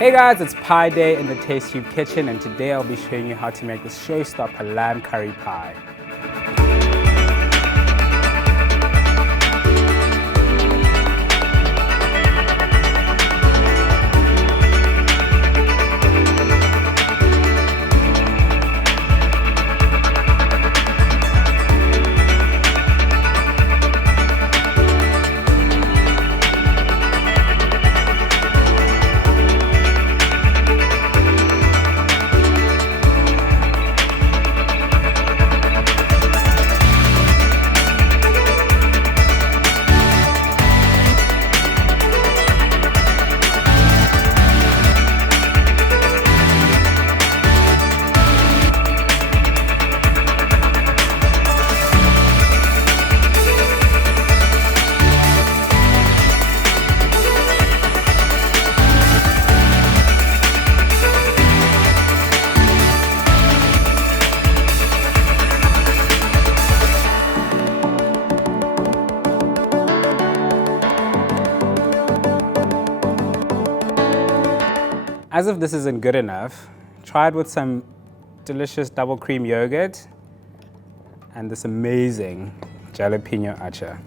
Hey guys, it's Pie Day in the TASTETube kitchen, and today I'll be showing you how to make this showstopper lamb curry pie. As if this isn't good enough, try it with some delicious double cream yogurt and this amazing jalapeno acha.